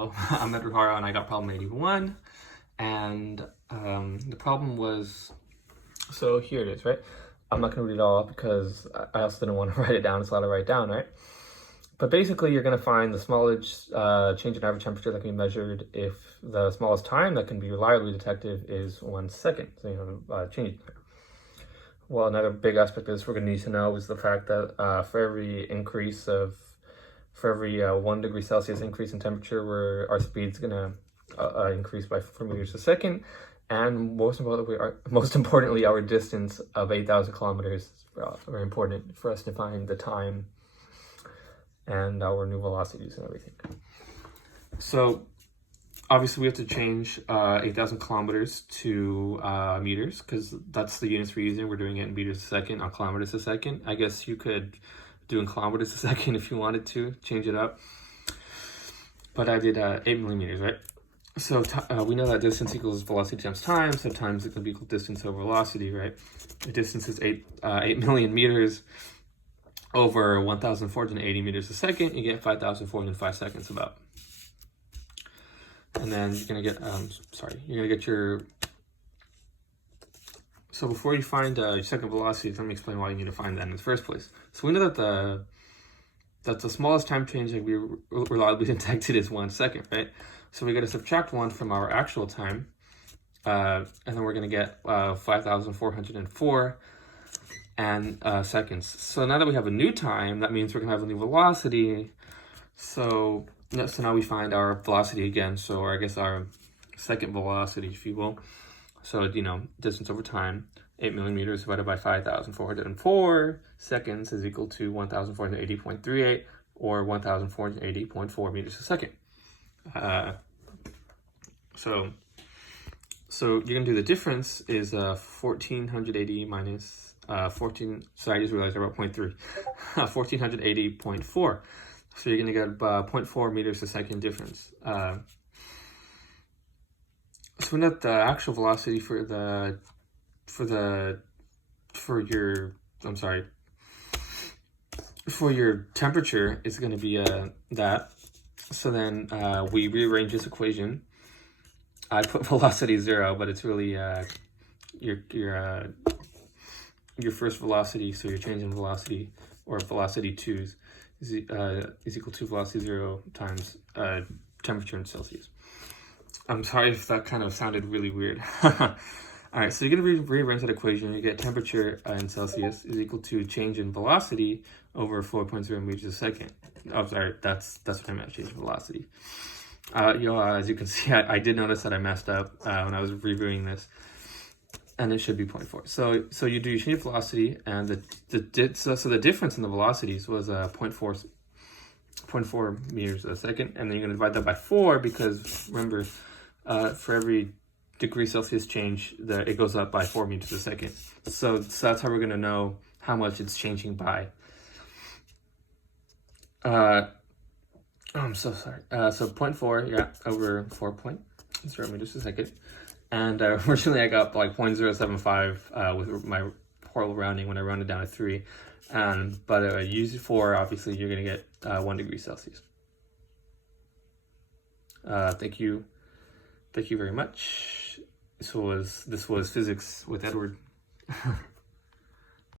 hello, I'm Edward Hara and I got problem 81. And the problem was, so here it is, right? I'm not going to read it all because I also didn't want to write it down. It's a lot to write down, right? But basically, you're going to find the smallest change in average temperature that can be measured if the smallest time that can be reliably detected is 1 second. So, change. Well, another big aspect of this we're going to need to know is the fact that for every 1 degree Celsius increase in temperature, our speed's going to increase by 4 meters a second. And most importantly, our distance of 8,000 kilometers is very important for us to find the time and our new velocities and everything. So obviously we have to change 8,000 kilometers to meters because that's the units we're using. We're doing it in meters a second, not kilometers a second. I guess you could do in kilometers a second if you wanted to change it up. But I did 8 millimeters, right? So we know that distance equals velocity times time, so time is going to be equal to distance over velocity, right? The distance is 8 million meters over 1,480 meters a second. You get 5,405 seconds about. And then you're going to get, so before you find your second velocity, let me explain why you need to find that in the first place. So we know that the smallest time change that we reliably detected is 1 second, right? So we got to subtract 1 from our actual time, and then we're going to get 5,404 seconds. So now that we have a new time, that means we're going to have a new velocity. So now we find our velocity again. So I guess our second velocity, if you will. So, distance over time, 8 million meters divided by 5,404 seconds is equal to 1,480.38 or 1,480.4 meters a second. So you're going to do the difference is 1,480 minus 14, so I just realized I wrote 0.3, 1,480.4. So you're going to get 0.4 meters a second difference. So we know the actual velocity for your temperature is going to be that. So then we rearrange this equation. I put velocity 0, but it's really your first velocity. So your change in velocity, or velocity 2 is equal to velocity 0 times temperature in Celsius. I'm sorry if that kind of sounded really weird. All right, so you're going to rearrange that equation. You get temperature in Celsius is equal to change in velocity over 4.0 meters a second. Oh, sorry, that's what I meant, change in velocity. As you can see, I did notice that I messed up when I was reviewing this, and it should be 0.4. So you do your change of velocity, and the difference in the velocities was 0.4 meters a second, and then you're going to divide that by 4 because remember, for every degree Celsius change, it goes up by 4 meters a second. So that's how we're going to know how much it's changing by. I'm so sorry. So 0.4, over 4.0 meters a second. And originally I got like 0.075 with my horrible rounding when I rounded down to 3. But use 4, obviously you're going to get 1 degree Celsius. Thank you very much. This was Physics with Edward.